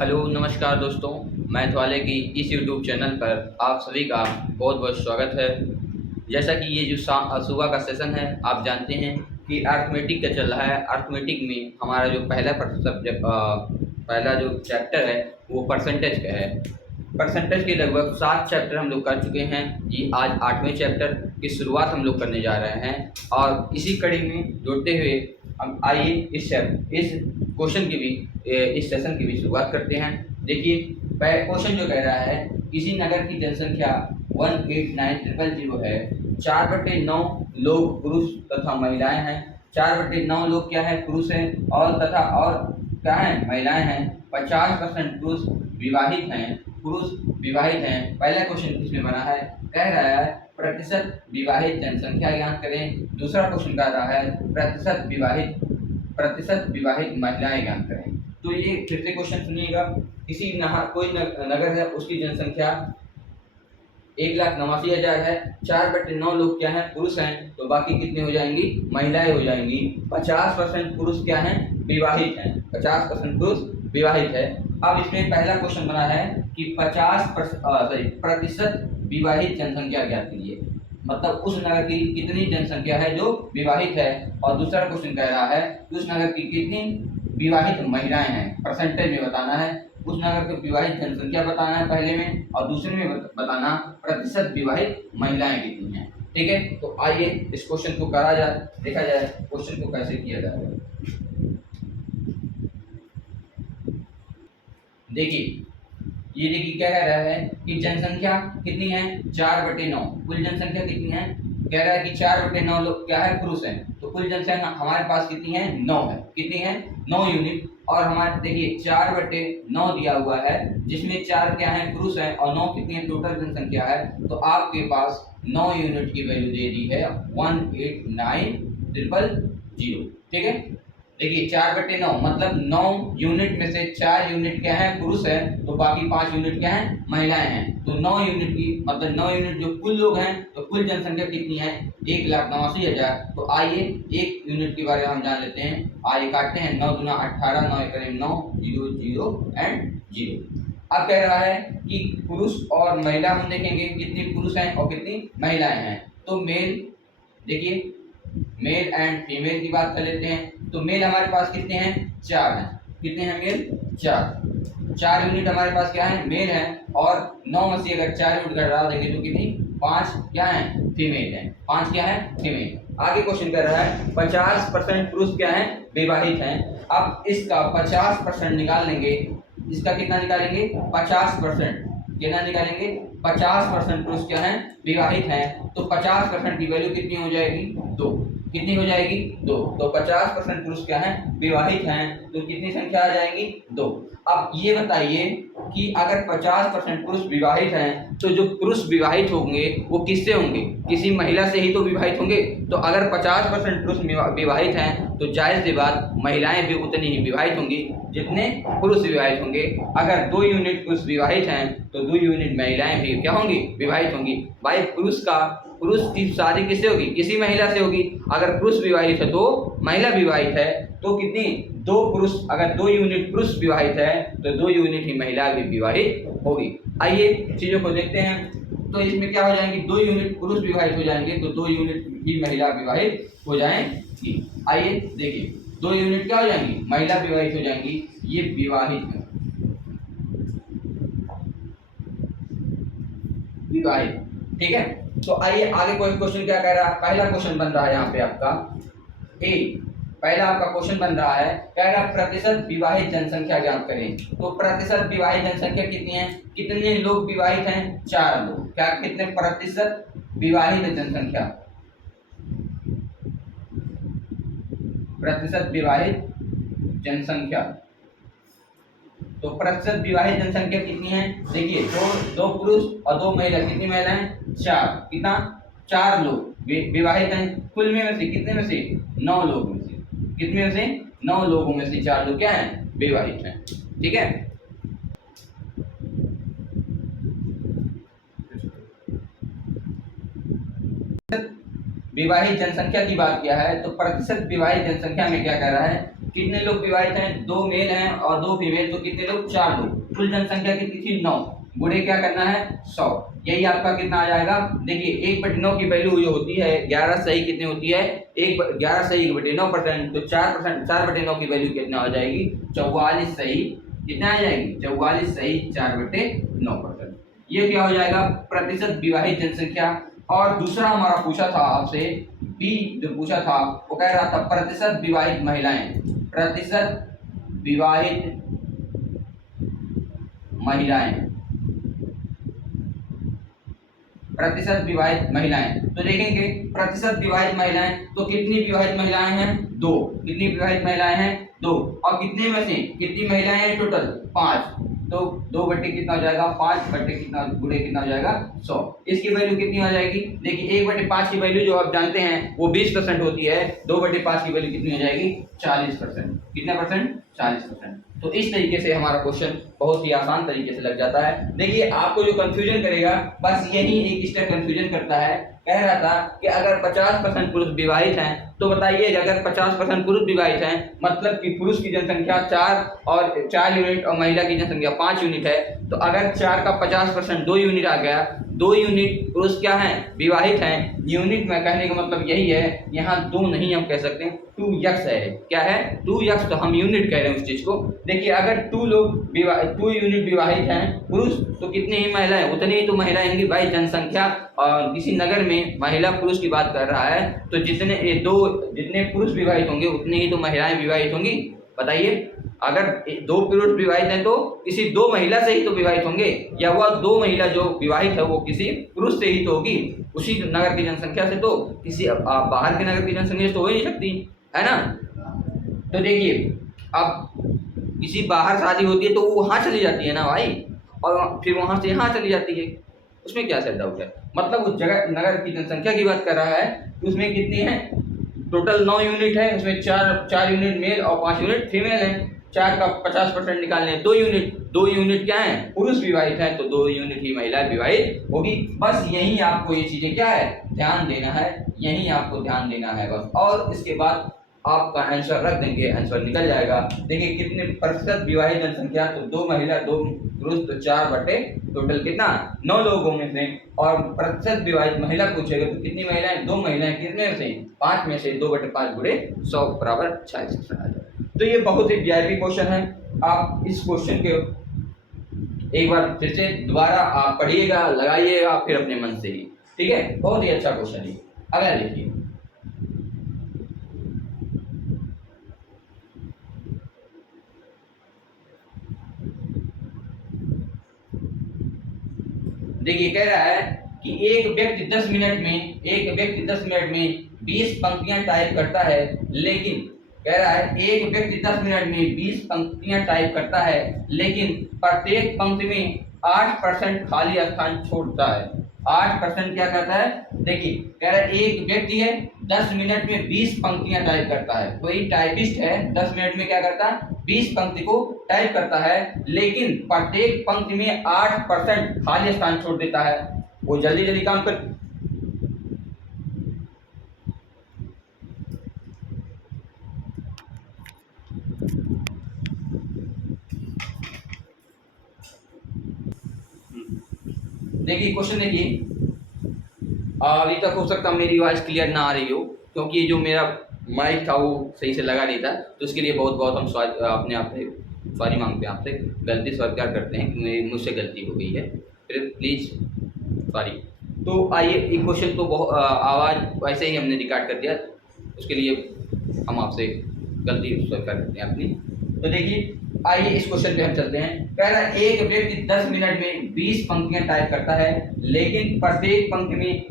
Hello नमस्कार दोस्तों, math वाले की इस यूट्यूब चैनल पर आप सभी का बहुत बहुत स्वागत है। जैसा कि ये जो सुबह का सेशन है, आप जानते हैं कि अर्थमेटिक का चल रहा है। अर्थमेटिक में हमारा जो पहला जो चैप्टर है वो परसेंटेज का है। परसेंटेज के लगभग 7 चैप्टर हम लोग कर चुके हैं। ये आज 8वें चैप्टर की शुरुआत हम लोग करने जा रहे हैं और इसी कड़ी में जोड़ते हुए हम आइए इस क्वेश्चन की भी इस सेशन की भी शुरुआत करते हैं। देखिए, क्वेश्चन जो कह रहा है, किसी नगर की जनसंख्या 189,000 है। 4/9 लोग पुरुष तथा महिलाएं हैं। 4/9 लोग क्या है? पुरुष हैं और क्या है? महिलाएं हैं। 50% पुरुष विवाहित हैं। पुरुष विवाहित हैं। पहला क्वेश्चन इसमें बना है, कह रहा है प्रतिशत विवाहित जनसंख्या ज्ञात करें। दूसरा क्वेश्चन कह रहा है प्रतिशत विवाहित महिलाएं ज्ञात करें। तो ये फिर से क्वेश्चन सुनिएगा। कोई नगर है, उसकी जनसंख्या 1,89,000 है। 4/9 लोग क्या है? पुरुष हैं, तो बाकी कितने हो जाएंगी? महिलाएं हो जाएंगी। 50% पुरुष क्या हैं? विवाहित हैं। 50% पुरुष विवाहित है। अब इसमें पहला क्वेश्चन बना है कि प्रतिशत विवाहित जनसंख्या ज्ञात कीजिए। मतलब उस नगर की कितनी जनसंख्या है जो विवाहित है। और दूसरा क्वेश्चन कह रहा है उस नगर की कितनी विवाहित महिलाएं हैं। परसेंटेज में बताना है। उस नगर की विवाहित जनसंख्या बताना है पहले में, और दूसरे में बताना प्रतिशत विवाहित महिलाएं कितनी हैं। ठीक है, तो आइए इस क्वेश्चन को देखा जाए क्वेश्चन को कैसे किया जाएगा। देखिए, ये देखिए क्या कह रहा है कि जनसंख्या कितनी है? 4/9। कुल जनसंख्या कितनी है? कह रहा है कि 4/9 लोग क्या है? पुरुष हैं। तो कुल जनसंख्या हमारे पास कितनी है? 9 है। कितनी है? 9 यूनिट। और हमारे देखिए 4/9 दिया हुआ है, जिसमें 4 क्या है? पुरुष है और 9 कितनी है? टोटल जनसंख्या है। तो आपके पास 9 यूनिट की वैल्यू दे दी है 189,000। ठीक है, देखिए 4/9 मतलब 9 यूनिट में से 4 यूनिट क्या है? पुरुष है, तो बाकी 5 यूनिट क्या है? महिलाएं हैं। तो 9 यूनिट की मतलब 9 यूनिट जो कुल लोग हैं, तो कुल जनसंख्या कितनी है? 1,89,000। तो आइए 1 यूनिट के बारे में हम जान लेते हैं। आइए काटते हैं। 9 दूना 18, 9 एकम 9, 0 0 एंड 0। अब कह रहा है कि पुरुष और महिला हम देखेंगे कितनी पुरुष हैं और कितनी महिलाएं हैं। तो मेल, देखिए मेल एंड फीमेल की बात कर लेते हैं। तो मेल हमारे पास कितने हैं? 4 हैं। कितने हैं मेल? 4 यूनिट हमारे पास क्या है? मेल है। और 9 में से अगर 4 यूनिट घटा देंगे तो कितनी? 5 क्या है? फीमेल है। 5 क्या है? फीमेल। आगे क्वेश्चन कर रहा है 50% पुरुष क्या है? विवाहित हैं। अब इसका 50% निकाल लेंगे। इसका कितना निकालेंगे? 50%। कितना निकालेंगे? 50% पुरुष क्या है? विवाहित हैं। तो 50% की वैल्यू कितनी हो जाएगी? 2। कितनी हो जाएगी? 2। तो 50% पुरुष क्या है? विवाहित हैं। तो कितनी संख्या आ जाएगी? 2। अब ये बताइए कि अगर 50% पुरुष विवाहित हैं, तो जो पुरुष विवाहित होंगे वो किससे होंगे? किसी महिला से ही तो विवाहित होंगे। तो अगर 50% पुरुष विवाहित हैं, तो जाहिर सी बात महिलाएं भी उतनी ही विवाहित होंगी जितने पुरुष विवाहित होंगे। अगर 2 यूनिट पुरुष विवाहित हैं, तो 2 यूनिट महिलाएं भी क्या होंगी? विवाहित होंगी। भाई पुरुष की शादी किससे होगी? किसी महिला से होगी। अगर पुरुष विवाहित है तो महिला विवाहित है, तो कितनी? 2 पुरुष। अगर 2 यूनिट पुरुष विवाहित है, तो 2 यूनिट ही महिला भी विवाहित होगी। आइए चीजों को देखते हैं। तो इसमें क्या हो जाएंगे? 2 यूनिट पुरुष विवाहित हो जाएंगे, तो 2 यूनिट ही महिला विवाहित हो जाएंगी। आइए देखिए, 2 यूनिट क्या हो जाएंगी? महिला विवाहित हो जाएंगी। ये विवाहित है, विवाहित। ठीक है, तो आइए आगे कोई क्वेश्चन क्या कह रहा है। पहला क्वेश्चन बन रहा है यहाँ पे आपका ए। पहला आपका क्वेश्चन बन रहा है, कह रहा प्रतिशत विवाहित जनसंख्या ज्ञात करें। तो प्रतिशत विवाहित जनसंख्या कितनी है? कितने लोग विवाहित हैं? 4 लोग। क्या कितने प्रतिशत विवाहित जनसंख्या? प्रतिशत विवाहित जनसंख्या। तो प्रतिशत विवाहित जनसंख्या कितनी है? देखिए, 2 पुरुष और 2 महिला। कितनी महिलाएं? 4। कितना? 4 लोग विवाहित हैं। कुल में से कितने में से? 9 लोग में से। कितने में से? 9 लोगों में से 4 लोग क्या हैं? विवाहित हैं। ठीक है, विवाहित जनसंख्या की बात किया है। तो प्रतिशत विवाहित जनसंख्या में क्या कह रहा है? कितने लोग विवाहित हैं, 2 मेल हैं और 2 फीमेल, तो कितने लोग, 4 लोग। कुल जनसंख्या कितनी थी, 9, गुणे क्या करना है, 100। यही आपका कितना आ जाएगा, देखिए 1/9 की वैल्यू जो होती है 11 सही कितनी होती है, 11 सही 1/9%, तो 4%, 4/9 की वैल्यू कितना हो जाएगी, 44 सही कितना आ जाएगी, 44 सही 4/9%। ये क्या हो जाएगा, प्रतिशत विवाहित जनसंख्या। और दूसरा हमारा पूछा था आपसे, बी जो पूछा था वो कह रहा था प्रतिशत विवाहित महिलाएं, प्रतिशत विवाहित महिलाएं, प्रतिशत विवाहित महिलाएं। तो देखेंगे प्रतिशत विवाहित महिलाएं, तो कितनी विवाहित महिलाएं हैं, 2। कितनी विवाहित महिलाएं हैं, 2। और कितने में से कितनी महिलाएं हैं, टोटल 5। तो 2 बट्टे कितना हो जाएगा, 5 बट्टे कितना गुणे कितना हो जाएगा, 100। इसकी वैल्यू कितनी हो जाएगी, देखिए 1/5 की वैल्यू जो आप जानते हैं वो 20% होती है, 2/5 की वैल्यू कितनी हो जाएगी, 40%। कितना परसेंट, 40%। तो इस तरीके से हमारा क्वेश्चन बहुत ही आसान तरीके से लग जाता है। देखिए आपको जो कंफ्यूजन करेगा बस यही एक स्टेप कंफ्यूजन करता है। कह रहा था कि अगर 50% पुरुष विवाहित हैं, तो बताइए अगर 50% पुरुष विवाहित हैं, मतलब कि पुरुष की जनसंख्या 4 यूनिट और महिला की जनसंख्या 5 यूनिट है, तो अगर 4 का 50% 2 यूनिट आ गया, 2 यूनिट पुरुष क्या हैं, विवाहित हैं। यूनिट में कहने का मतलब यही है, यहाँ 2 नहीं हम कह सकते, 2 यक्स है। क्या है, 2 यक्स, तो हम यूनिट कह रहे हैं उस चीज को। देखिए अगर 2 यूनिट विवाहित हैं पुरुष, तो कितनी ही महिलाएं, उतनी ही तो महिलाएं होंगी भाई। जनसंख्या और किसी नगर में महिला पुरुष की बात कर रहा है, तो जितने पुरुष विवाहित होंगे उतनी ही तो महिलाएं विवाहित होंगी। बताइए अगर 2 पुरुष विवाहित हैं तो किसी 2 महिला से ही तो विवाहित होंगे, या वह 2 महिला जो विवाहित है वो किसी पुरुष से ही तो होगी, उसी नगर की जनसंख्या से, तो किसी बाहर के नगर की जनसंख्या से तो हो ही नहीं सकती, है ना। तो देखिए अब किसी बाहर शादी होती है तो वो वहां चली जाती है ना भाई, और फिर वहां से यहाँ चली जाती है, उसमें क्या सर डाउट है। मतलब उस जगह नगर की जनसंख्या की बात कर रहा है, तो उसमें कितनी है, टोटल 9 यूनिट है, उसमें 4 यूनिट मेल और 5 यूनिट फीमेल है। 4 का 50% निकालने 2 यूनिट, 2 यूनिट क्या है, पुरुष विवाहित है, तो 2 यूनिट ही महिला विवाहित होगी। बस यही आपको ये चीजें क्या है, ध्यान देना है, यही आपको ध्यान देना है बस। और इसके बाद आपका आंसर रख देंगे, आंसर निकल जाएगा। देखिए कितने प्रतिशत विवाहित जनसंख्या, तो 2 महिला 2 पुरुष, तो 4 बटे टोटल कितना, 9 लोगों में से। और प्रतिशत विवाहित महिला पूछेगा तो कितनी महिलाएं, 2 महिलाएं, कितने में से, 5 में से, 2/5 गुणे 100 बराबर 46 आ जाए। तो ये बहुत ही वीआईपी क्वेश्चन है। आप इस क्वेश्चन के एक बार फिर से दोबारा आप पढ़िएगा, लगाइएगा फिर अपने मन से ही, ठीक है। बहुत ही अच्छा क्वेश्चन है। अगला देखिए, देखिए कह रहा है कि एक व्यक्ति 10 मिनट में 20 पंक्तियां टाइप करता है, लेकिन कह रहा है एक व्यक्ति 10 मिनट में 20 पंक्तियां टाइप करता है, लेकिन प्रत्येक पंक्ति में 8% खाली स्थान छोड़ता है। 8% क्या करता है, देखिए कह रहा है एक व्यक्ति है 10 मिनट में 20 पंक्तियां टाइप करता है, कोई टाइपिस्ट है 10 मिनट में क्या करता है, 20 पंक्ति को टाइप करता है, लेकिन प्रत्येक पंक्ति में 8% खाली स्थान छोड़ देता है। वो जल्दी जल्दी काम कर, देखिए क्वेश्चन देखिए। अभी तक हो सकता है मेरी आवाज क्लियर ना आ रही हो, क्योंकि जो मेरा माइक था वो सही से लगा नहीं था, तो उसके लिए बहुत बहुत हम अपने आप से सॉरी मांगते हैं, आपसे गलती स्वीकार करते हैं कि मुझसे गलती हो गई है, फिर प्लीज़ सॉरी। तो आइए, एक क्वेश्चन तो आवाज़ वैसे ही हमने रिकॉर्ड कर दिया, उसके लिए हम आपसे गलती स्वीकार करते हैं अपनी। तो देखिए आइए इस क्वेश्चन पे हम चलते हैं। कह रहा है एक व्यक्ति 10 मिनट में 20 पंक्तियां टाइप करता है, लेकिन प्रत्येक पंक्ति में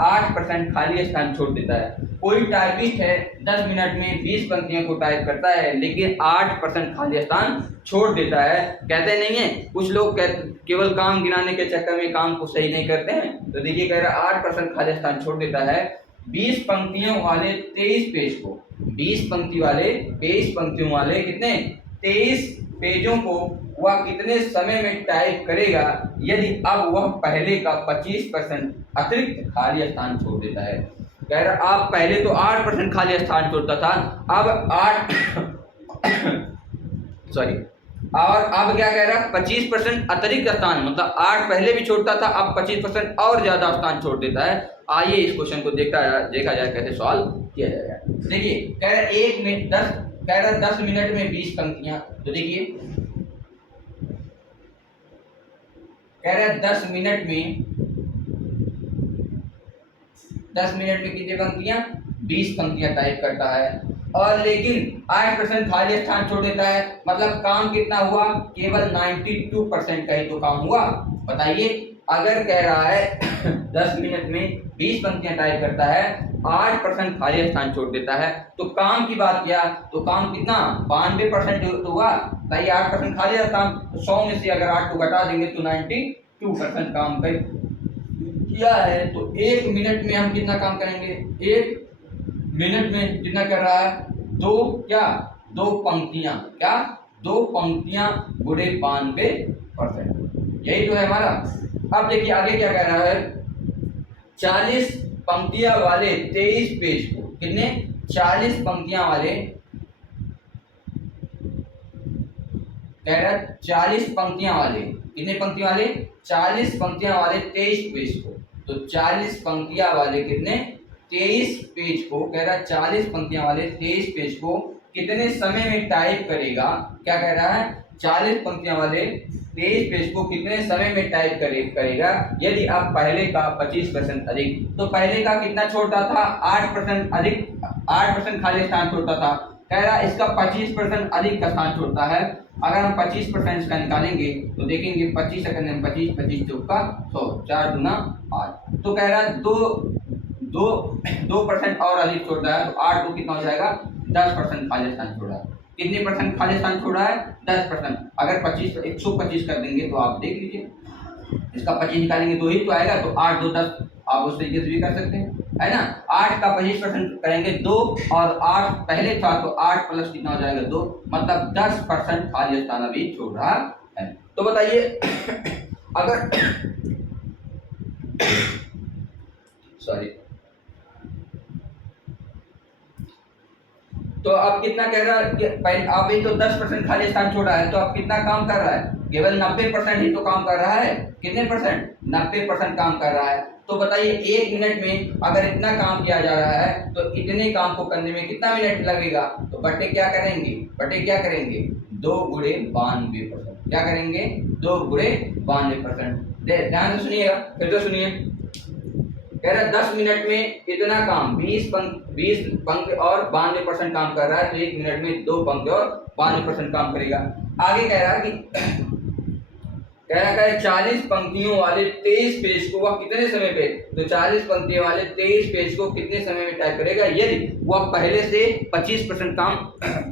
8% खाली स्थान छोड़ देता है। कोई टाइपिस्ट है 10 मिनट में 20 पंक्तियों को टाइप करता है, लेकिन 8% खाली स्थान छोड़ देता है। कहते नहीं है कुछ लोग केवल काम गिनाने के चक्कर में काम को सही नहीं करते हैं। तो देखिए कह रहा है 8% खाली स्थान छोड़ देता है। 20 पंक्तियों वाले 23 पेज को, 20 पंक्तियों वाले कितने 23 पेजों को वह कितने समय में टाइप करेगा, यदि अब वह पहले का 25% अतिरिक्त खाली स्थान छोड़ देता है। कह रहा आप पहले तो 8% खाली स्थान छोड़ता था, अब सॉरी, और अब क्या कह रहा है, 25% अतिरिक्त स्थान, मतलब 8 पहले भी छोड़ता था, अब 25% और ज्यादा स्थान छोड़ देता है। आइए इस क्वेश्चन को देखा जाए कैसे सॉल्व किया जाएगा। देखिए कह रहा है 1 मिनट 10, कह रहा है 10 मिनट में 20 पंक्तियां। तो देखिए कह रहा है 10 मिनट में कितनी पंक्तियां, 20 पंक्तियां टाइप करता है, और लेकिन 8% खाली स्थान छोड़ देता है। मतलब काम कितना हुआ, केवल 92% का ही तो काम हुआ। बताइए, अगर कह रहा है 10 मिनट में 20 पंक्तियां टाइप करता है, 8% खाली स्थान छोड़ देता है, तो काम की बात किया तो काम कितना, 92% हुआ। बताइए 8% खाली स्थान, तो 100 में से अगर 8 को घटा देंगे तो 92% काम किया है। तो 1 मिनट में हम कितना काम करेंगे, 1 मिनट में कितना कर रहा है, 2 पंक्तियां, क्या 2 पंक्तियां गुणे 92%, यही तो है हमारा। अब देखिए आगे क्या कह रहा है, 40 पंक्तियां वाले 23 पेज को, कितने, 40 पंक्तियां वाले, कह रहा है 40 पंक्तियां वाले, कितने पंक्तियां वाले, 40 पंक्तियां वाले 23 पेज को। तो 40 पंक्तियां वाले कितने, 23 पेज को, कह रहा है 40 पंक्तियां वाले 23 पेज को कितने समय में टाइप करेगा। क्या कह रहा है, 40 पंक्तियां वाले 23 पेज को कितने समय में टाइप करेगा यदि आप पहले का 25% अधिक, तो पहले का कितना छोड़ता था, 8% अधिक, 8% खाली स्थान छोड़ता था। कह रहा है इसका 25% अधिक का स्थान छोड़ता है। अगर हम 25% इसका निकालेंगे तो देखेंगे 25 सेकंड में 25, 25 चौका 100, 4 गुना 8। तो कह रहा है 2% और अधिक छोड़ता है, तो 8 को कितना हो जाएगा, 10% खाली स्थान छोड़ा है। कितने परसेंट खाली स्थान छोड़ा है, 10%। अगर 25 125 कर देंगे तो आप देख लीजिए, इसका 25 निकालेंगे तो ही तो आएगा, तो 8 2 10, आप उस तरीके से भी कर सकते हैं, है ना। 8 का 25% करेंगे 2, और 8 पहले था तो 8 प्लस कितना हो जाएगा 2, मतलब 10% खाली स्थान अभी छोड़ रहा है। तो बताइए अगर सॉरी, तो अब कितना कह रहा है, पहले अभी तो 10% खाली स्थान छोड़ा है, तो अब कितना काम कर रहा है, केवल 90% ही तो काम कर रहा है। कितने परसेंट, 90% काम कर रहा है। तो बताइए 1 मिनट में अगर इतना काम किया जा रहा है तो इतने काम को करने में कितना मिनट लगेगा। तो बटे क्या करेंगे 2 गुणे 92%, क्या करेंगे 2 गुणे 92%। ध्यान से सुनिएगा, फिर तो सुनिए, कह रहा 10 मिनट में इतना काम 20 पंक्ति और 92% काम कर रहा है, तो 1 मिनट में 2 पंक्ति और 92% काम करेगा। आगे कह रहा है कि 40 पंक्तियों वाले 23 पेज को वह कितने समय पे, तो 40 पंक्तियों वाले 23 पेज को कितने समय में टाइप करेगा यदि वह पहले से 25% काम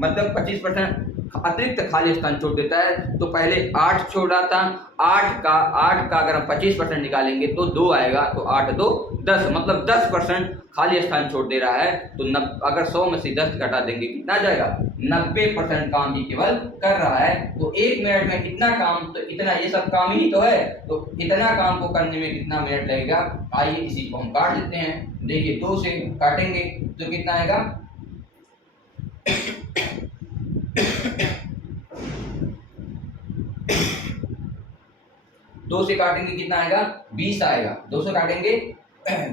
मतलब 25% अतिरिक्त खाली स्थान छोड़ देता है। तो पहले 8 छोड़ा था, 8 का अगर हम 25% निकालेंगे तो 2 आएगा, तो 8 2 10, मतलब 10% खाली स्थान छोड़ दे रहा है। तो अगर 100 में से 10 घटा देंगे कितना जाएगा, 90% काम ही केवल कर रहा है। तो 1 मिनट में कितना काम, तो इतना, ये सब काम ही तो है, तो इतना काम को करने में कितना मिनट लगेगा। आइए इसी को हम काट लेते हैं। देखिए 2 से काटेंगे तो कितना आएगा 2 से काटेंगे कितना आएगा 20 आएगा, 2 से काटेंगे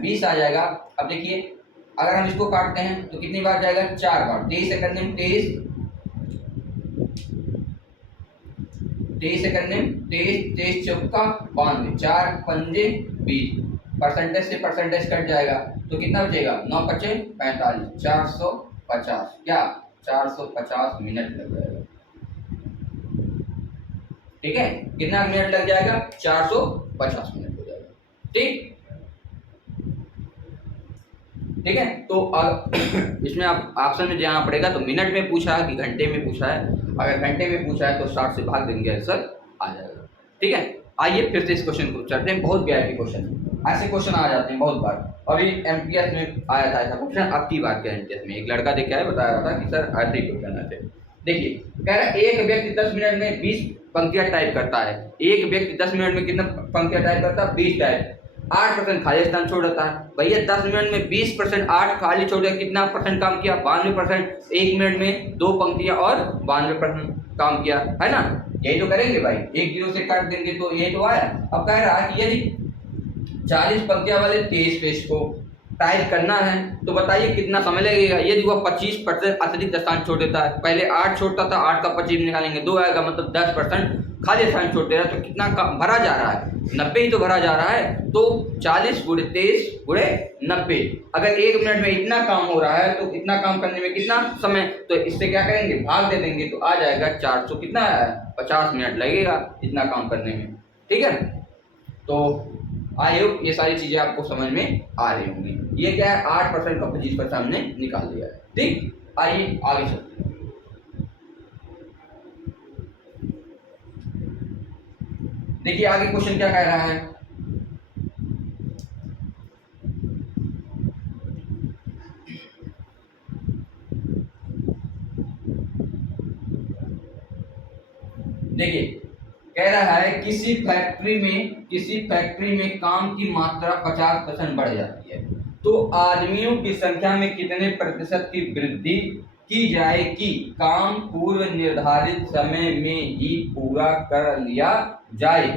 20 आ जाएगा। अब देखिए अगर हम इसको काटते हैं तो कितनी बार जाएगा, 4 बार। 23 से करने में 23 से करने में 23 चौका 92, 4 पंजे 20, परसेंटेज से परसेंटेज कट जाएगा तो कितना बचेगा, 9 पचे 45, 450, क्या 450 मिनट लग जाएगा। ठीक है, कितना मिनट लग जाएगा, 450 मिनट हो जाएगा। ठीक है, तो इसमें आप ऑप्शन में जाना पड़ेगा। तो मिनट में पूछा है कि घंटे में पूछा है, अगर घंटे में पूछा है तो 60 से भाग देंगे, आंसर आ जाएगा। ठीक है, आइए फिर से इस क्वेश्चन को चलते हैं। बहुत वीआईपी क्वेश्चन, ऐसे क्वेश्चन आ जाते हैं बहुत बार। अभी एमपीएस में आया था ऐसा क्वेश्चन, अब की बात करें एमपीएस में एक लड़का देख के आया, बता रहा था कि सर ऐसे ही क्वेश्चन आते। देखिए कह रहा है एक व्यक्ति 10 मिनट में 20 पंक्तियां टाइप करता है। एक व्यक्ति 10 मिनट में कितना पंक्तियां टाइप करता है, 20 टाइप। 8% खाली स्थान छोड़ देता है। भैया 10 मिनट में 20%, 8 खाली छोड़ दिया, कितना परसेंट काम किया? 92%। 1 मिनट में 2 पंक्तियां और 92% काम किया, है ना? यही तो करेंगे भाई, एक जीरो से काट देंगे तो ये तो आया। अब कह रहा है कि यदि 40 पंक्तियां वाले 23 पेज को टाइप करना है तो बताइए कितना समय लगेगा? यदि वह 25% अतिरिक्त स्थान छोड़ देता है, पहले 8 छोड़ता था, 8 का 25 निकालेंगे 2 आएगा, मतलब 10% खाली स्थान छोड़ दे रहा है, तो कितना भरा जा रहा है? 90 ही तो भरा जा रहा है। तो 40 गुणे 23 गुणे 90, अगर 1 मिनट में इतना काम हो रहा है तो इतना काम करने में कितना समय? तो इससे क्या करेंगे? भाग दे देंगे तो आ जाएगा 400, कितना है? 50 मिनट लगेगा इतना काम करने में, ठीक है? तो आई होप ये सारी चीजें आपको समझ में आ रही होंगी। ये क्या है? 8% का 25% हमने निकाल दिया है, ठीक। आइए आगे चलते हैं। देखिए आगे क्वेश्चन क्या कह रहा है। देखिए कह रहा है किसी फैक्ट्री में काम की मात्रा 50% बढ़ जाती है, तो आदमियों की संख्या में कितने प्रतिशत की वृद्धि की जाए कि काम पूर्व निर्धारित समय में ही पूरा कर लिया जाए?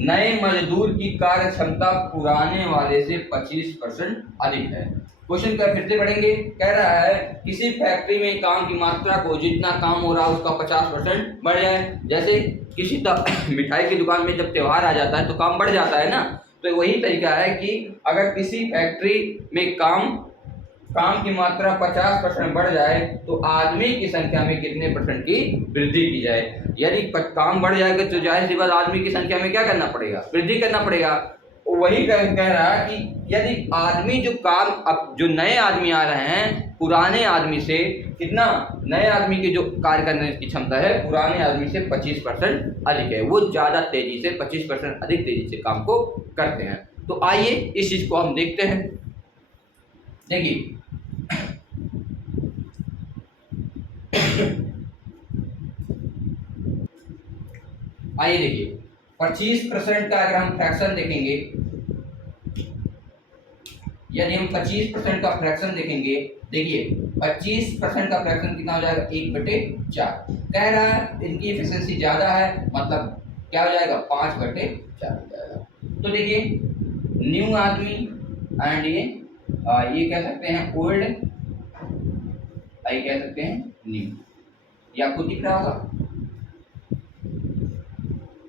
नए मजदूर की कार्य क्षमता पुराने वाले से 25% अधिक है। क्वेश्चन का फिर से पढ़ेंगे। कह रहा है किसी फैक्ट्री में काम की मात्रा को, जितना काम हो रहा है उसका 50% बढ़ जाए। जैसे किसी मिठाई की दुकान में जब त्योहार आ जाता है तो काम बढ़ जाता है ना, तो वही तरीका है कि अगर किसी फैक्ट्री में काम की मात्रा 50% बढ़ जाए तो आदमी की संख्या में कितने परसेंट की वृद्धि की जाए? यदि काम बढ़ जाएगा तो जाहिर सी बात आदमी की संख्या में क्या करना पड़ेगा? वृद्धि करना पड़ेगा। वही कह रहा है कि यदि आदमी अब जो नए आदमी आ रहे हैं पुराने आदमी से कितना, नए आदमी के जो कार्य करने की क्षमता है पुराने आदमी से 25% अधिक है, वो ज्यादा तेजी से 25% अधिक तेजी से काम को करते हैं। तो आइए इस चीज को हम देखते हैं। देखिए आइए देखिए 25% का अगर हम फ्रैक्शन देखेंगे, यदि हम 25% का फ्रैक्शन देखेंगे, देखिए 25% का फ्रैक्शन कितना हो जाएगा? 1/4। कह रहा है इनकी एफिशिएंसी ज्यादा है, मतलब क्या हो जाएगा? 5/4 हो जाएगा। तो देखिए न्यू आदमी एंड ये कह सकते हैं ओल्ड, ये कह सकते हैं न्यू। ये आपको दिख रहा होगा?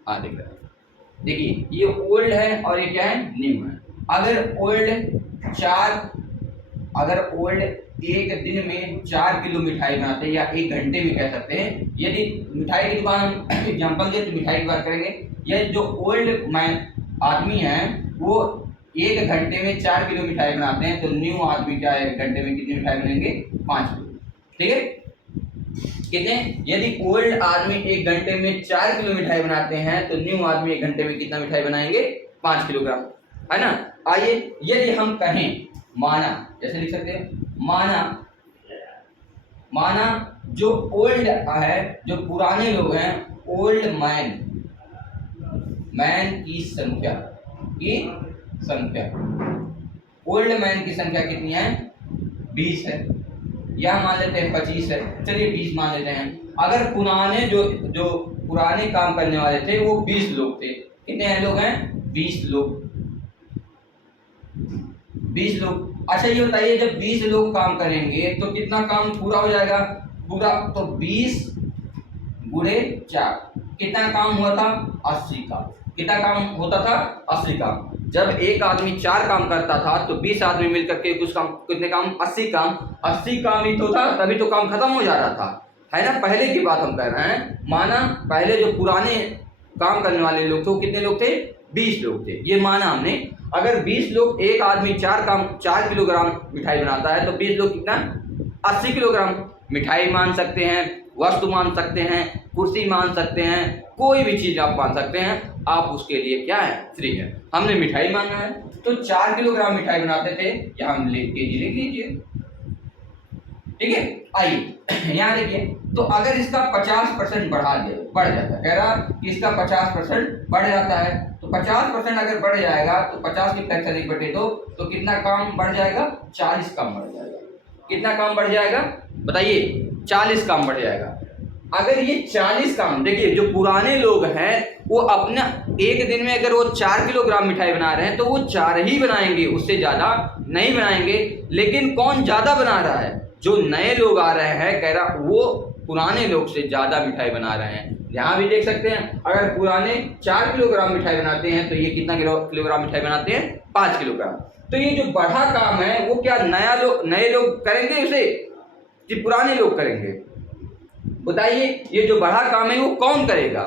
हाँ दिख रहा है। देखिए ये ओल्ड है और ये क्या है? न्यू है। अगर ओल्ड एक दिन में 4 किलो मिठाई बनाते हैं या 1 घंटे में कह सकते हैं, यदि मिठाई की दुकान हम एग्जाम्पल दे तो मिठाई की बात करेंगे, यह जो ओल्ड मैन आदमी है वो 1 घंटे में 4 किलो मिठाई बनाते हैं, तो न्यू आदमी क्या है? 1 घंटे में कितनी मिठाई बनेंगे? 5 किलो, ठीक है? कितने? यदि ओल्ड आदमी 1 घंटे में 4 किलो मिठाई बनाते हैं तो न्यू आदमी 1 घंटे में कितना मिठाई बनाएंगे? 5 किलोग्राम, है ना? आइए यदि हम कहें माना, जैसे लिख सकते हैं माना जो ओल्ड है, जो पुराने लोग हैं, ओल्ड मैन की संख्या ओल्ड मैन की संख्या कितनी है? 20 है, या मान लेते हैं 25 है, चलिए 20 मान लेते हैं। अगर पुराने जो पुराने काम करने वाले थे वो 20 लोग थे, कितने लोग हैं? 20 लोग। अच्छा ये बताइए जब 20 लोग काम करेंगे तो कितना काम पूरा हो जाएगा? पूरा तो 20 गुणे 4, कितना काम हुआ था? 80 का। कितना काम होता था? 80 काम। जब एक आदमी 4 काम करता था तो 20 आदमी मिलकर के कुछ काम, कितने काम? 80 काम ही तो था, तभी तो काम खत्म हो जा रहा था, है ना? पहले की बात हम कह रहे हैं। माना पहले जो पुराने काम करने वाले लोग थे कितने लोग थे? 20 लोग थे, ये माना हमने। अगर 20 लोग, एक आदमी 4 किलोग्राम मिठाई बनाता है तो 20 लोग कितना? 80 किलोग्राम मिठाई मान सकते हैं, वस्तु मान सकते हैं, कुर्सी मान सकते हैं, कोई भी चीज आप मान सकते हैं, आप उसके लिए क्या है? फ्री है। हमने मिठाई मांगा है तो 4 किलोग्राम मिठाई बनाते थे, या हम केजी लिख लीजिए, ठीक है। आइए यहाँ देखिए, तो अगर इसका 50% बढ़ जाता है, कह रहा कि इसका 50% बढ़ जाता है, तो 50% अगर बढ़ जाएगा तो 50 की फ्रैक्शन 1/2, तो कितना काम बढ़ जाएगा? 40 काम बढ़ जाएगा। कितना काम बढ़ जाएगा बताइए? 40 काम बढ़ जाएगा। अगर ये 40 काम, देखिए जो पुराने लोग हैं वो अपना एक दिन में अगर वो 4 किलोग्राम मिठाई बना रहे हैं तो वो 4 ही बनाएंगे, उससे ज्यादा नहीं बनाएंगे। लेकिन कौन ज्यादा बना रहा है? जो नए लोग आ रहे हैं, कह रहा वो पुराने लोग से ज्यादा मिठाई बना रहे हैं। यहाँ भी देख सकते हैं, अगर पुराने 4 किलोग्राम मिठाई बनाते हैं तो ये कितना किलोग्राम मिठाई बनाते हैं? 5 किलोग्राम। तो ये जो बढ़ा काम है वो क्या नए लोग करेंगे उसे कि पुराने लोग करेंगे? बताइए, ये जो बढ़ा काम है वो कौन करेगा?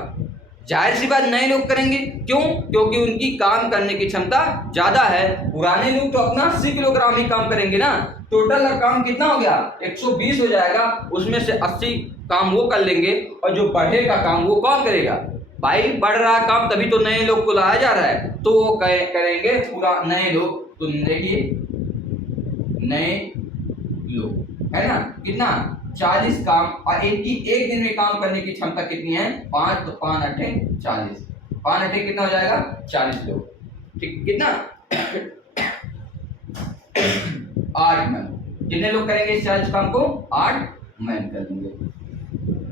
जाहिर सी बात नए लोग करेंगे। क्यों? क्योंकि उनकी काम करने की क्षमता ज्यादा है। पुराने लोग तो अपना 80 किलोग्राम ही काम करेंगे ना। टोटल काम कितना हो गया? 120 हो जाएगा। उसमें से 80 काम वो कर लेंगे और जो बढ़े का काम वो कौन करेगा? भाई बढ़ रहा काम तभी तो नए लोग को लाया जा रहा है, तो वो करेंगे पूरा नए लोग। तो देखिए नए लोग है ना, कितना? 40 काम। और एक दिन में काम करने की क्षमता कितनी है? 5, तो 5 अठे 40, 5 अठे कितना हो जाएगा? 40 लोग। ठीक, कितना? 8 मैन। कितने लोग करेंगे इस 40 काम को? 8 मैन करेंगे।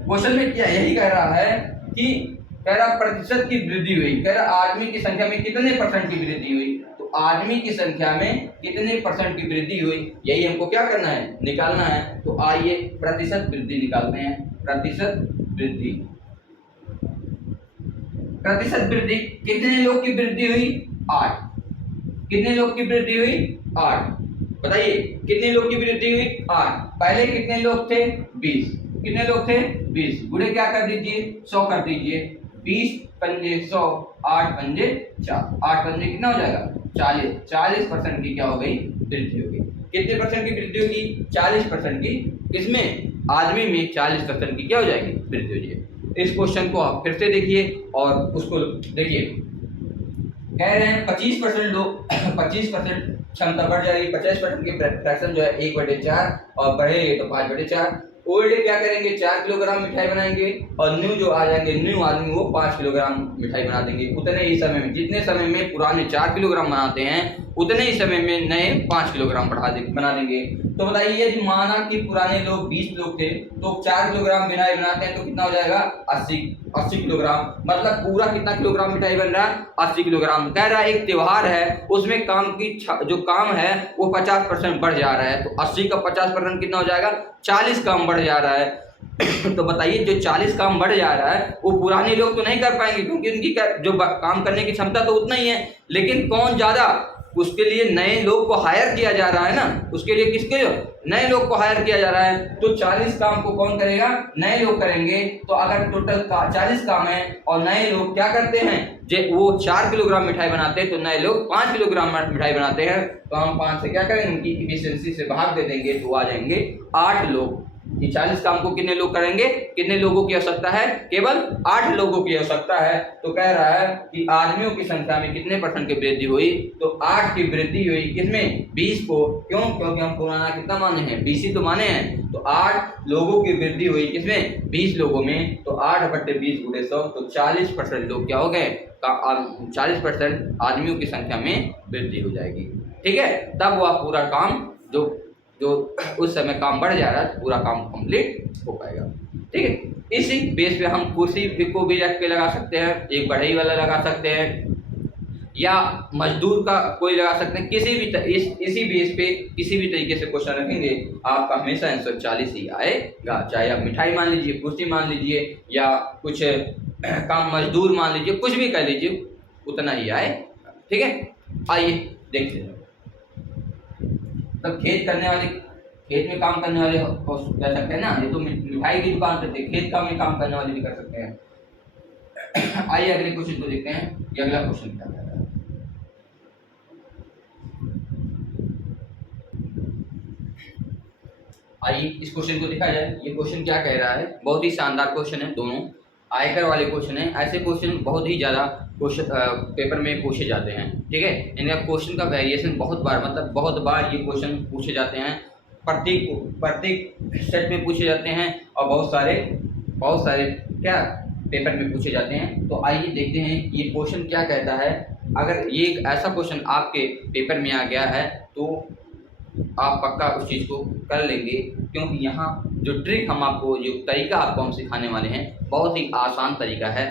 क्वेश्चन में क्या यही कह रहा है कि कह रहा प्रतिशत की वृद्धि हुई, कह रहा आदमी की संख्या में कितने % की वृद्धि हुई। तो आदमी की संख्या में कितने % की वृद्धि हुई, यही हमको क्या करना है? निकालना है। तो आइए प्रतिशत वृद्धि निकालते हैं। प्रतिशत वृद्धि, प्रतिशत वृद्धि, कितने लोग की वृद्धि हुई? 8। कितने लोग की वृद्धि हुई? 8। बताइए कितने लोग की वृद्धि हुई? 8। पहले कितने लोग थे? 20। कितने लोग थे? 20। गुणे क्या कर दीजिए? 100 कर दीजिए। 20 पंजे 100, 8 पंजे 4, 8 पंजे कितना हो जाएगा? 40। 40% की क्या हो गई? वृद्धि होगी। कितने % की वृद्धि होगी? 40% की। किसमें? आदमी में 40% की क्या हो जाएगी? वृद्धि हो जाएगी। इस क्वेश्चन को आप फिर से देखिए और उसको देखिए। कह रहे हैं 25% लोग 25% क्षमता बढ़ जाएगी। 50% की फ्रैक्शन जो है 1/4 और बढ़ेगी तो 5/4। ओल्ड क्या करेंगे? 4 किलोग्राम मिठाई बनाएंगे और न्यू जो आ जाएंगे, न्यू आदमी वो 5 किलोग्राम मिठाई बना देंगे। उतने ही समय में, जितने समय में पुराने 4 किलोग्राम बनाते हैं उतने ही समय में नए 5 किलोग्राम बना देंगे। तो बताइए यदि माना कि पुराने लोग 20 लोग थे तो 4 किलोग्राम मिठाई बनाते हैं तो कितना हो जाएगा? 80 किलोग्राम। मतलब पूरा कितना किलोग्राम मिठाई बन रहा है? 80 किलोग्राम। कह रहा है एक त्योहार है उसमें काम की जो काम है वो 50% बढ़ जा रहा है। तो 80 का 50% कितना हो जाएगा? 40 काम बढ़ जा रहा है। तो बताइए जो 40 काम बढ़ जा रहा है वो पुराने लोग तो नहीं कर पाएंगे क्योंकि उनकी जो काम करने की क्षमता तो उतना ही है। लेकिन कौन ज्यादा? उसके लिए नए लोग को हायर किया जा रहा है ना। उसके लिए किसके? नए लोग को हायर किया जा रहा है। तो 40 काम को कौन करेगा? नए लोग करेंगे। तो अगर टोटल 40 काम है और नए लोग क्या करते हैं? वो 4 किलोग्राम मिठाई बनाते हैं तो नए लोग 5 किलोग्राम मिठाई बनाते हैं। तो हम 5 से क्या करेंगे? उनकी इफिशिएंसी से भाग दे देंगे तो आ जाएंगे 8 लोग। ये 40 काम को कितने लोग करेंगे? कितने लोगों की आवश्यकता है? केवल 8 लोगों की आवश्यकता है। तो कह रहा है कि आदमियों की संख्या में कितने % की वृद्धि हुई? तो 8 की वृद्धि हुई। किसमें? 20 को। क्यों? क्योंकि हम पुराना कितना माने हैं? 20 ही तो माने हैं। तो 8 लोगों की वृद्धि हुई। किसमें? 20 लोगों में। तो 8/20 गुणे 100, तो 40% लोग क्या हो गए? 40% आदमियों की संख्या में वृद्धि हो जाएगी। ठीक है, तब वह पूरा काम जो उस समय काम बढ़ जा रहा है पूरा काम कंप्लीट हो पाएगा। ठीक है, इसी बेस पे हम कुर्सी को भी रख के लगा सकते हैं, एक बढ़ई वाला लगा सकते हैं या मजदूर का कोई लगा सकते हैं। किसी भी इसी बेस पे किसी भी तरीके से क्वेश्चन रखेंगे आपका हमेशा आंसर 40 ही आएगा। चाहे आप मिठाई मान लीजिए, कुर्सी मान लीजिए या कुछ काम मजदूर मान लीजिए, कुछ भी कर लीजिए उतना ही आए। ठीक है, आइए देखते हैं। तब खेत में काम करने वाले कह सकते हैं ना। ये तो मिठाई की दुकान करते, खेत काम में काम करने वाले भी कर सकते हैं। आइए अगले क्वेश्चन को देखते हैं कि अगला क्वेश्चन क्या कहता है। आइए इस क्वेश्चन को देखा जाए। ये क्वेश्चन क्या कह रहा है? बहुत ही शानदार क्वेश्चन है, दोनों आयकर वाले क्वेश्चन है। ऐसे क्वेश्चन बहुत ही ज़्यादा क्वेश्चन पेपर में पूछे जाते हैं। ठीक है, इनका क्वेश्चन का वेरिएशन बहुत बार ये क्वेश्चन पूछे जाते हैं। प्रत्येक सेट में पूछे जाते हैं और बहुत सारे क्या पेपर में पूछे जाते हैं। तो आइए देखते हैं ये क्वेश्चन क्या कहता है। अगर ये एक ऐसा क्वेश्चन आपके पेपर में आ गया है तो आप पक्का उस चीज़ को कर लेंगे, क्योंकि यहाँ जो ट्रिक हम आपको, जो तरीका आपको हम सिखाने वाले हैं, बहुत ही आसान तरीका है।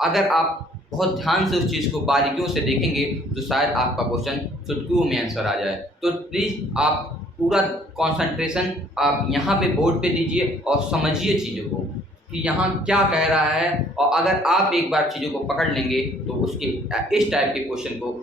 अगर आप बहुत ध्यान से उस चीज़ को बारीकियों से देखेंगे तो शायद आपका क्वेश्चन चुटकियों में आंसर आ जाए। तो प्लीज़ आप पूरा कंसंट्रेशन आप यहाँ पे बोर्ड पे दीजिए और समझिए चीज़ों को कि यहाँ क्या कह रहा है। और अगर आप एक बार चीज़ों को पकड़ लेंगे तो उसके इस टाइप के क्वेश्चन को,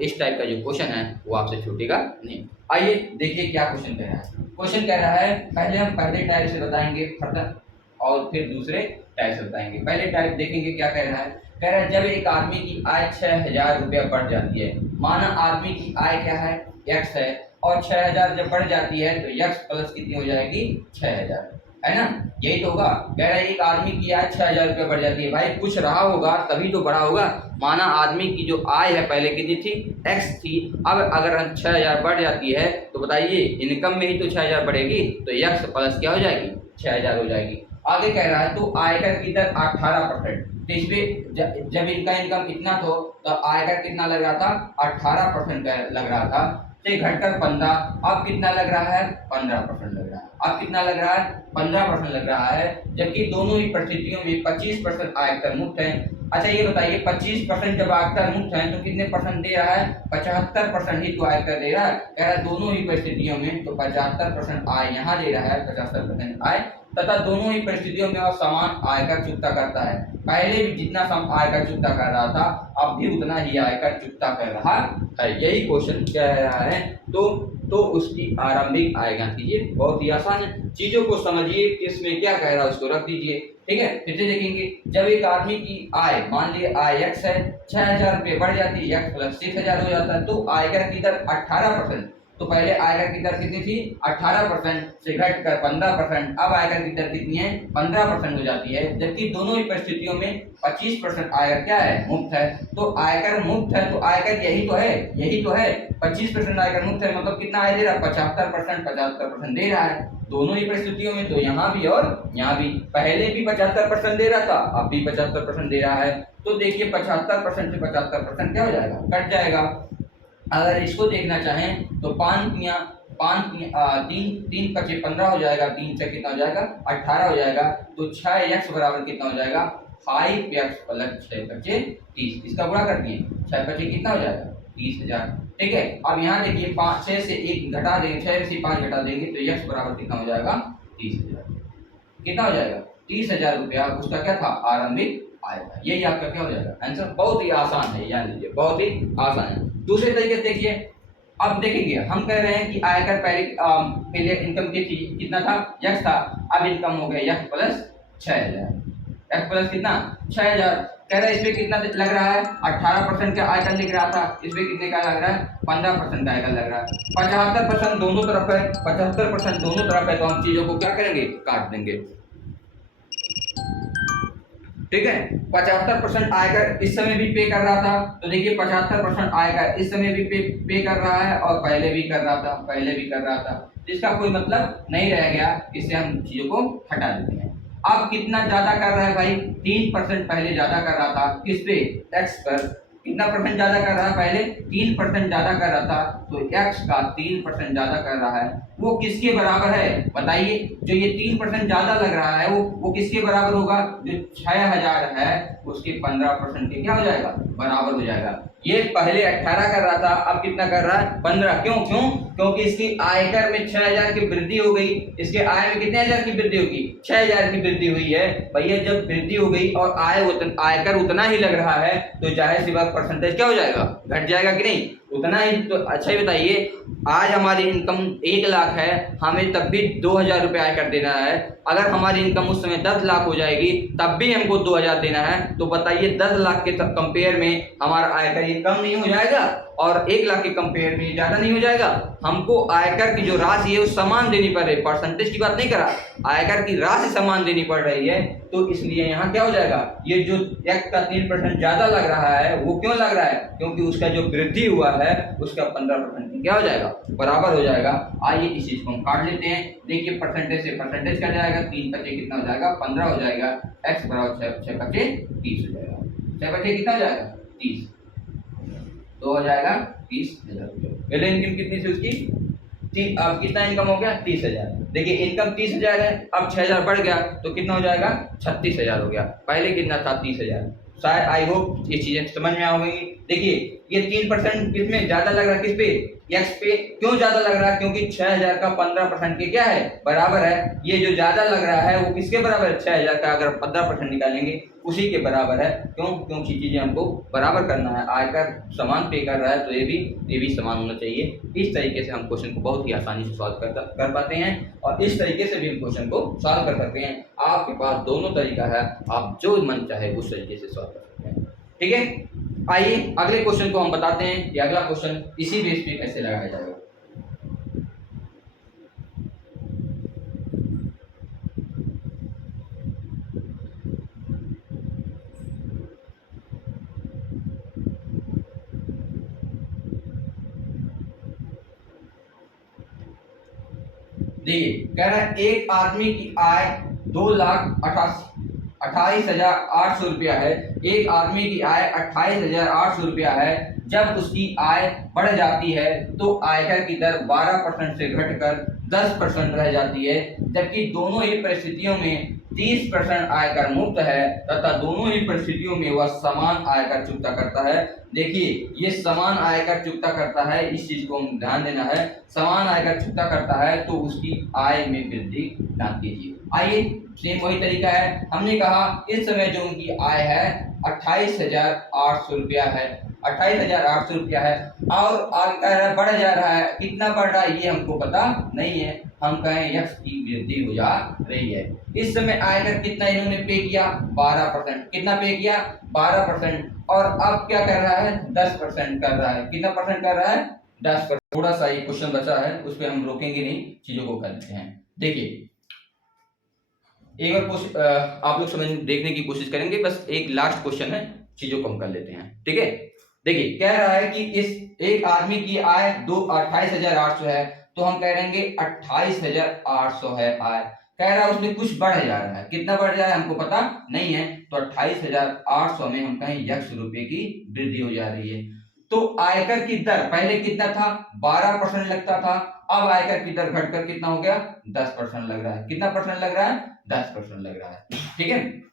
इस टाइप का जो क्वेश्चन है वो आपसे छूटेगा नहीं। आइए देखिए क्या क्वेश्चन कह रहा है। क्वेश्चन कह रहा है, पहले हम पहले टाइप से बताएंगे फर्दर और फिर दूसरे टाइप से बताएंगे। पहले टाइप देखेंगे क्या कह रहा है। कह रहा है जब एक आदमी की आय 6,000 रुपया बढ़ जाती है, माना आदमी की आय क्या है, x है, और 6,000 जब बढ़ जाती है तो x प्लस कितनी हो जाएगी, 6,000, है ना। यही तो होगा। कह रहा है एक आदमी की आय 6,000 रुपया बढ़ जाती है। भाई कुछ रहा होगा तभी तो बढ़ा होगा। माना आदमी की जो आय है पहले कितनी थी, x थी, अब अगर 6,000 बढ़ जाती है तो बताइए इनकम में ही तो 6,000 बढ़ेगी, तो x प्लस क्या हो जाएगी, 6,000 हो जाएगी। आगे कह रहा है तो आयकर की दर 18%। तो इसमें जब इनका इनकम इतना तो आयकर कितना लग रहा था, 18% लग रहा था, से घटकर 15, अब कितना लग रहा है, 15% लग रहा है। अब कितना लग रहा है, 15% लग रहा है, जबकि दोनों ही परिस्थितियों में 25% आयकर मुक्त है। अच्छा ये बताइए 25% जब आयकर मुक्त है तो कितने परसेंट दे रहा है, 75% ही तो आयकर दे रहा है। कह रहा है दोनों ही परिस्थितियों में तो 75% आय यहाँ दे रहा है, 75% आय, तथा दोनों ही परिस्थितियों में समान आयकर चुकता करता है। पहले भी जितना सम आयकर चुकता कर रहा था अब भी उतना ही आयकर चुकता कर रहा है। यही क्वेश्चन कह रहा है। तो उसकी आरंभिक आय ज्ञात कीजिए। बहुत ही आसान है, चीजों को समझिए किसमें क्या कह रहा है उसको रख दीजिए। ठीक है, फिर से देखेंगे। जब एक आदमी की आय, मान लीजिए आय x है, 6,000 रुपये बढ़ जाती है, x प्लस 6,000 हो जाता है, तो आयकर की दर 18%। तो पहले आयकर की दर कितनी थी, 18% से घटकर 15%, अब आयकर की दर कितनी है, 15% हो जाती है, जबकि दोनों ही परिस्थितियों में 25% आयकर क्या है, मुक्त है। तो आयकर मुक्त है तो आयकर यही तो है 25% आयकर मुक्त है, मतलब कितना आय दे रहा है, 75% दे रहा है दोनों ही परिस्थितियों में। तो यहाँ भी और यहाँ भी, पहले भी 75% दे रहा था, अब भी 75% दे रहा है। तो देखिए 75% से 75% क्या हो जाएगा, कट जाएगा। अगर इसको देखना चाहें तो 3 पचे 15 हो जाएगा, 3 से कितना हो जाएगा, 18 हो जाएगा। तो 6x बराबर कितना हो जाएगा, 5x प्लस 6 पचे 30। इसका गुणा कर दिए, 6 पचे कितना हो जाएगा, 30,000। ठीक है, अब यहाँ देखिए 6 से 1 घटा देंगे, 6 से 5 घटा देंगे तो x बराबर कितना हो जाएगा, 30,000। कितना हो जाएगा, 30,000 रुपया उसका क्या था, आरंभिक आय था। यही आपका क्या हो जाएगा आंसर। बहुत ही आसान है, याद लीजिए, बहुत ही आसान है। दूसरे तरीके से देखिए, अब देखेंगे हम कह रहे हैं कि आयकर पहले इनकम कितना था, x था, अब इनकम हो गया x प्लस 6,000। x प्लस कितना, 6,000। कह रहे हैं इसमें कितना लग रहा है, 18% का आयकर लिख रहा था, इसमें कितने का लग रहा है, 15% का आयकर लग रहा है। 75% दोनों तरफ है, 75% दोनों तरफ है, तो हम चीजों को क्या करेंगे, काट देंगे। ठीक है, 75% आयकर इस समय भी पे कर रहा था, तो देखिए 75% आयकर इस समय भी पे कर रहा है और पहले भी कर रहा था, इसका कोई मतलब नहीं रह गया, इससे हम चीजों को हटा देते हैं। अब कितना ज्यादा कर रहा है भाई, 3% पहले ज्यादा कर रहा था, किस पे, x पर। कितना परसेंट ज्यादा कर रहा है, पहले 3% ज्यादा कर रहा था, तो x का 3% ज्यादा कर रहा है, वो किसके बराबर है बताइए। जो ये 3% ज्यादा लग रहा है वो किसके बराबर होगा, जो 6,000 है उसके 15% के क्या हो जाएगा, बराबर हो जाएगा। ये पहले 18 कर रहा था, अब कितना कर रहा है, 15। क्योंकि इसकी आयकर में 6,000 की वृद्धि हो गई, इसके आय में कितने हजार की वृद्धि होगी, 6,000 की वृद्धि हुई है। भैया जब वृद्धि हो गई और आयकर उतना ही लग रहा है तो जाहिर सी बात परसेंटेज क्या हो जाएगा, घट जाएगा कि नहीं, उतना ही। तो अच्छा ही बताइए, आज हमारी इनकम 1 लाख है, हमें तब भी 2,000 रुपये आयकर देना है। अगर हमारी इनकम उस समय 10 लाख हो जाएगी तब भी हमको 2,000 देना है। तो बताइए 10 लाख के कंपेयर में हमारा आयकर ये कम नहीं हो जाएगा, और 1 लाख के कंपेयर में ज्यादा नहीं हो जाएगा। हमको आयकर की जो राशि है वो समान देनी पड़ रही है, परसेंटेज की बात नहीं करा, आयकर की राशि समान देनी पड़ रही है। तो इसलिए यहाँ क्या हो जाएगा, ये जो x का 3% ज्यादा लग रहा है वो क्यों लग रहा है, क्योंकि उसका जो वृद्धि हुआ है उसका 15% क्या हो जाएगा, बराबर हो जाएगा। आइए इस चीज को हम काट लेते हैं। देखिए परसेंटेज से परसेंटेज कट जाएगा, 3 पचे कितना हो जाएगा, 15 हो जाएगा। x बराबर 6 पचे 30 हो जाएगा, 6 पचे कितना हो जाएगा 30, तो हो जाएगा 30,000 रुपये। पहले इनकम कितनी थी उसकी, अब कितना इनकम हो गया 30,000। देखिए इनकम 30,000 है, अब 6,000 बढ़ गया तो कितना हो जाएगा 36,000 हो गया। पहले कितना था 30,000। शायद आई होप ये चीजें समझ में आ गई। देखिए ये 3% किसमें ज्यादा लग रहा है, किस पे, एक्स पे। क्यों ज्यादा लग रहा है, क्योंकि 6,000 का 15% के क्या है, बराबर है। ये जो ज्यादा लग रहा है वो किसके बराबर है, 6,000 का अगर 15% निकालेंगे उसी के बराबर है। क्यों, क्योंकि चीजें हमको बराबर करना है, आयकर समान पे कर रहा है तो ये भी समान होना चाहिए। इस तरीके से हम क्वेश्चन को बहुत ही आसानी से सॉल्व कर पाते हैं और इस तरीके से भी हम क्वेश्चन को सॉल्व कर सकते हैं। आपके पास दोनों तरीका है, आप जो मन चाहे उस तरीके से सॉल्व कर सकते हैं। ठीक है, आइए अगले क्वेश्चन को हम बताते हैं कि अगला क्वेश्चन इसी बेस पे कैसे लगाया जाएगा। देखिए कह रहा है एक आदमी की आय 2,28,800 रुपया है। एक आदमी की आय 28,800 रुपया है। जब उसकी आय बढ़ जाती है तो आयकर की दर 12% से घटकर 10% रह जाती है, जबकि दोनों ही परिस्थितियों में 30% आयकर मुक्त है तथा दोनों ही परिस्थितियों में वह समान आयकर चुकता करता है। देखिए ये समान आयकर चुकता करता है, इस चीज को हम ध्यान देना है। समान आयकर चुकता करता है तो उसकी आय में वृद्धि ना कीजिए। आइए सेम वही तरीका है। हमने कहा इस समय जो उनकी आय है 28,800 रुपया है, 28,800 रुपया है और आगे कह रहा है बढ़ जा रहा है। कितना बढ़ रहा है ये हमको पता नहीं है, हम कहें यक्ष की वृद्धि हो जा रही है। इस समय आयकर कितना इन्होंने पे किया, 12%। कितना पे किया, 12%। और अब क्या कर रहा है, 10% कर रहा है। कितना परसेंट कर रहा है, 10%। थोड़ा सा ये क्वेश्चन बचा है, उस पर हम रोकेंगे नहीं, चीजों को करते हैं। देखिए एक और कोशिश आप लोग समझ देखने की कोशिश करेंगे, बस एक लास्ट क्वेश्चन है, चीजों को हम कर लेते हैं। ठीक है, देखिए कह रहा है कि इस एक आदमी की आय 28,800 है, तो हम कह देंगे 28,800 है आय। कह रहा है उसमें कुछ बढ़ जा रहा है, कितना बढ़ जा रहा है हमको पता नहीं है, तो 28,800 में हम कहें यक्ष रुपए की वृद्धि हो जा रही है। तो आयकर की दर पहले कितना था, 12% लगता था, अब आयकर की दर घटकर कितना हो गया, 10% लग रहा है। कितना परसेंट लग रहा है, 10% लग रहा है। ठीक है,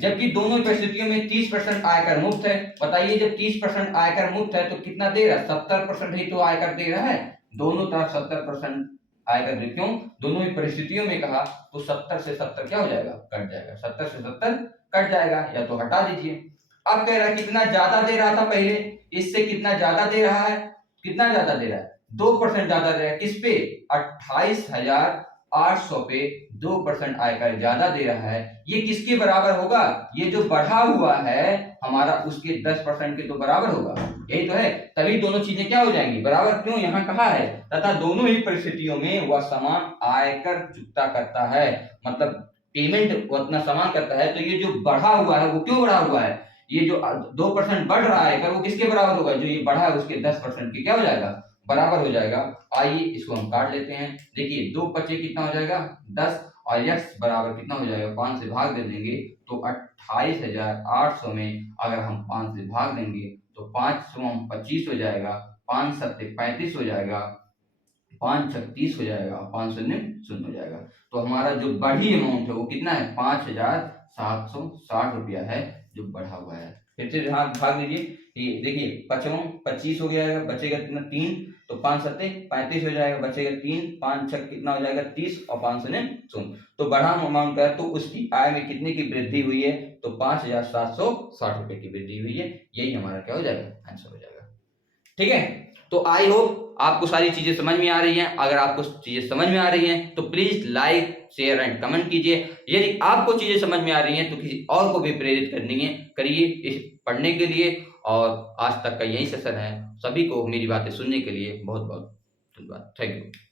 जबकि दोनों परिस्थितियों में 30% आयकर मुक्त है। बताइए जब 30% आयकर मुक्त है तो कितना दे रहा है, 70% ही तो आयकर दे रहा है। दोनों तरफ 70% आयकर दे, क्यों, दोनों ही परिस्थितियों में कहा तो 70 से 70 क्या हो जाएगा, कट जाएगा। 70 से 70 कट जाएगा, या तो हटा दीजिए। अब कह रहा है कितना ज्यादा दे रहा था पहले, इससे कितना ज्यादा दे रहा है, कितना ज्यादा दे रहा है, 2% ज्यादा दे रहा है। किस पे, 28,800 पे 2% आयकर ज्यादा दे रहा है। ये किसके बराबर होगा, ये जो बढ़ा हुआ है हमारा उसके 10% के तो बराबर होगा, यही तो है। तभी दोनों चीजें क्या हो जाएंगी, बराबर। क्यों, यहाँ कहा है तथा दोनों ही परिस्थितियों में वह समान आयकर चुकता करता है, मतलब पेमेंट उतना समान करता है। तो ये जो बढ़ा हुआ है वो क्यों बढ़ा हुआ है, ये जो 2% बढ़ रहा है वो किसके बराबर होगा, जो ये बढ़ा है उसके 10% के क्या हो जाएगा, बराबर हो जाएगा। आइए इसको हम काट लेते हैं। देखिए 2 पचे कितना हो जाएगा, 10, और यक्स बराबर कितना हो जाएगा, 5 से भाग दे देंगे तो 28,800 में अगर हम 5 से भाग देंगे तो 5 सम 25 हो जाएगा, 5 सत्ते 35 हो जाएगा, 5 छक 30 हो जाएगा, 5 शून्य शून्य हो जाएगा। तो हमारा जो बढ़ी अमाउंट है वो कितना है, 5,760 रुपया है जो बढ़ा हुआ है। फिर से भाग दीजिए, ये देखिए 25 हो गया, बचेगा कितना 3, तो 5 सत्ते 35 हो जाएगा, बचेगा 3, 5 छक कितना हो जाएगा 30 और 5 शून्य शून्य। तो बढ़ा अमाउंट है तो उसकी आय में कितने की वृद्धि हुई है, तो 5,760 रुपए की वृद्धि हुई है। यही हमारा क्या हो जाएगा, आंसर हो जाएगा। ठीक है, तो आई होप आपको सारी चीजें समझ में आ रही हैं। अगर आपको चीजें समझ में आ रही हैं तो please like share and comment कीजिए। यदि आपको चीजें समझ में आ रही हैं तो किसी और को भी प्रेरित करिए इस पढ़ने के लिए और आज तक का यही सेशन है। सभी को मेरी बातें सुनने के लिए बहुत बहुत धन्यवाद। Thank you.